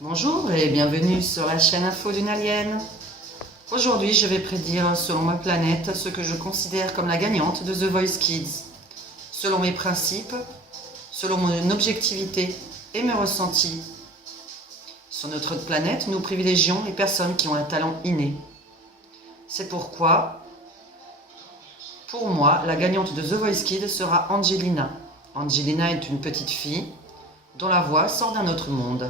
Bonjour et bienvenue sur la chaîne Info d'une Alien. Aujourd'hui, je vais prédire selon ma planète ce que je considère comme la gagnante de The Voice Kids. Selon mes principes, selon mon objectivité et mes ressentis. Sur notre planète, nous privilégions les personnes qui ont un talent inné. C'est pourquoi, pour moi, la gagnante de The Voice Kids sera Angelina. Angelina est une petite fille dont la voix sort d'un autre monde.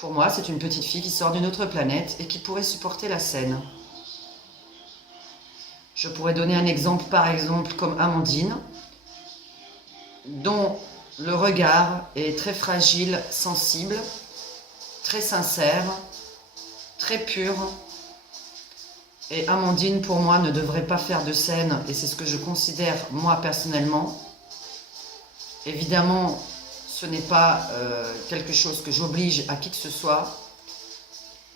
Pour moi, c'est une petite fille qui sort d'une autre planète et qui pourrait supporter la scène. Je pourrais donner un exemple, par exemple, comme Amandine, dont le regard est très fragile, sensible, très sincère, très pur. Et Amandine, pour moi, ne devrait pas faire de scène, et c'est ce que je considère, moi, personnellement. Évidemment, ce n'est pas quelque chose que j'oblige à qui que ce soit.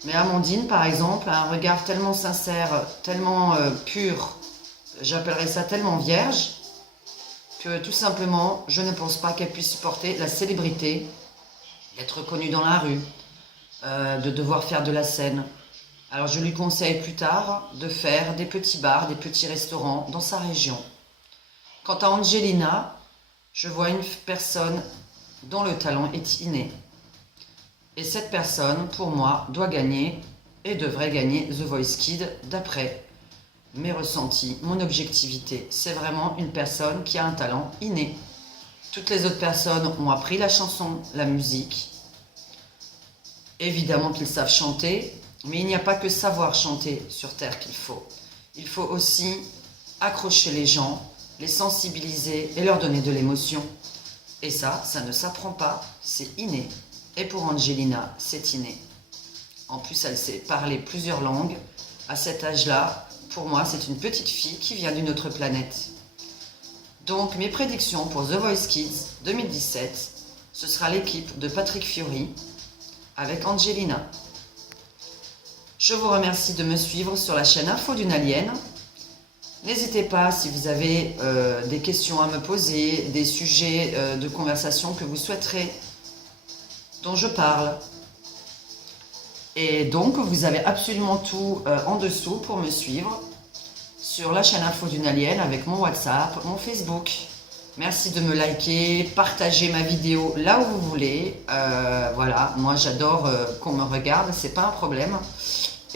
Mais Amandine, par exemple, a un regard tellement sincère, tellement pur, j'appellerais ça tellement vierge, que tout simplement, je ne pense pas qu'elle puisse supporter la célébrité, d'être connue dans la rue, de devoir faire de la scène. Alors je lui conseille plus tard de faire des petits bars, des petits restaurants dans sa région. Quant à Angelina, je vois une personne dont le talent est inné. Et cette personne, pour moi, doit gagner et devrait gagner The Voice Kids d'après mes ressentis, mon objectivité. C'est vraiment une personne qui a un talent inné. Toutes les autres personnes ont appris la chanson, la musique. Évidemment qu'ils savent chanter, mais il n'y a pas que savoir chanter sur Terre qu'il faut. Il faut aussi accrocher les gens, les sensibiliser et leur donner de l'émotion. Et ça ne s'apprend pas, c'est inné. Et pour Angelina, c'est inné. En plus, elle sait parler plusieurs langues. À cet âge-là, pour moi, c'est une petite fille qui vient d'une autre planète. Donc, mes prédictions pour The Voice Kids 2017, ce sera l'équipe de Patrick Fiori avec Angelina. Je vous remercie de me suivre sur la chaîne Info d'une Alien. N'hésitez pas, si vous avez des questions à me poser, des sujets de conversation que vous souhaiterez, dont je parle. Et donc, vous avez absolument tout en dessous pour me suivre sur la chaîne Info d'une Alien avec mon WhatsApp, mon Facebook. Merci de me liker, partager ma vidéo là où vous voulez. Voilà, moi j'adore qu'on me regarde, c'est pas un problème.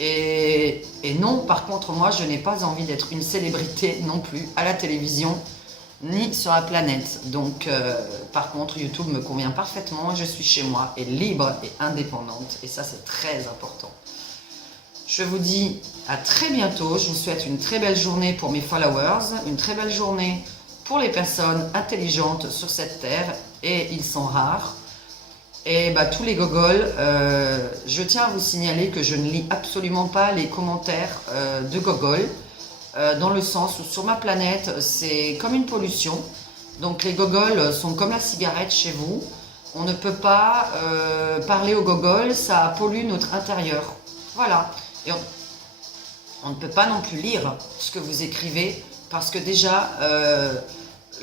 Et non, par contre, moi, je n'ai pas envie d'être une célébrité non plus à la télévision, ni sur la planète. Donc, par contre, YouTube me convient parfaitement. Je suis chez moi et libre et indépendante. Et ça, c'est très important. Je vous dis à très bientôt. Je vous souhaite une très belle journée pour mes followers, une très belle journée pour les personnes intelligentes sur cette terre. Et ils sont rares. Et tous les gogols, je tiens à vous signaler que je ne lis absolument pas les commentaires de gogols, dans le sens où sur ma planète, c'est comme une pollution. Donc les gogols sont comme la cigarette chez vous. On ne peut pas parler aux gogols, ça pollue notre intérieur. Voilà. Et on ne peut pas non plus lire ce que vous écrivez, parce que déjà,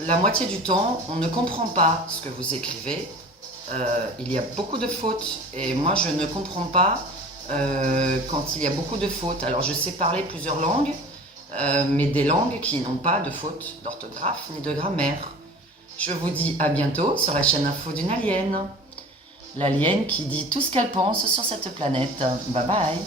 la moitié du temps, on ne comprend pas ce que vous écrivez. Il y a beaucoup de fautes et moi je ne comprends pas quand il y a beaucoup de fautes. Alors je sais parler plusieurs langues, mais des langues qui n'ont pas de fautes d'orthographe ni de grammaire. Je vous dis à bientôt sur la chaîne Info d'une Alien. L'alien qui dit tout ce qu'elle pense sur cette planète. Bye bye.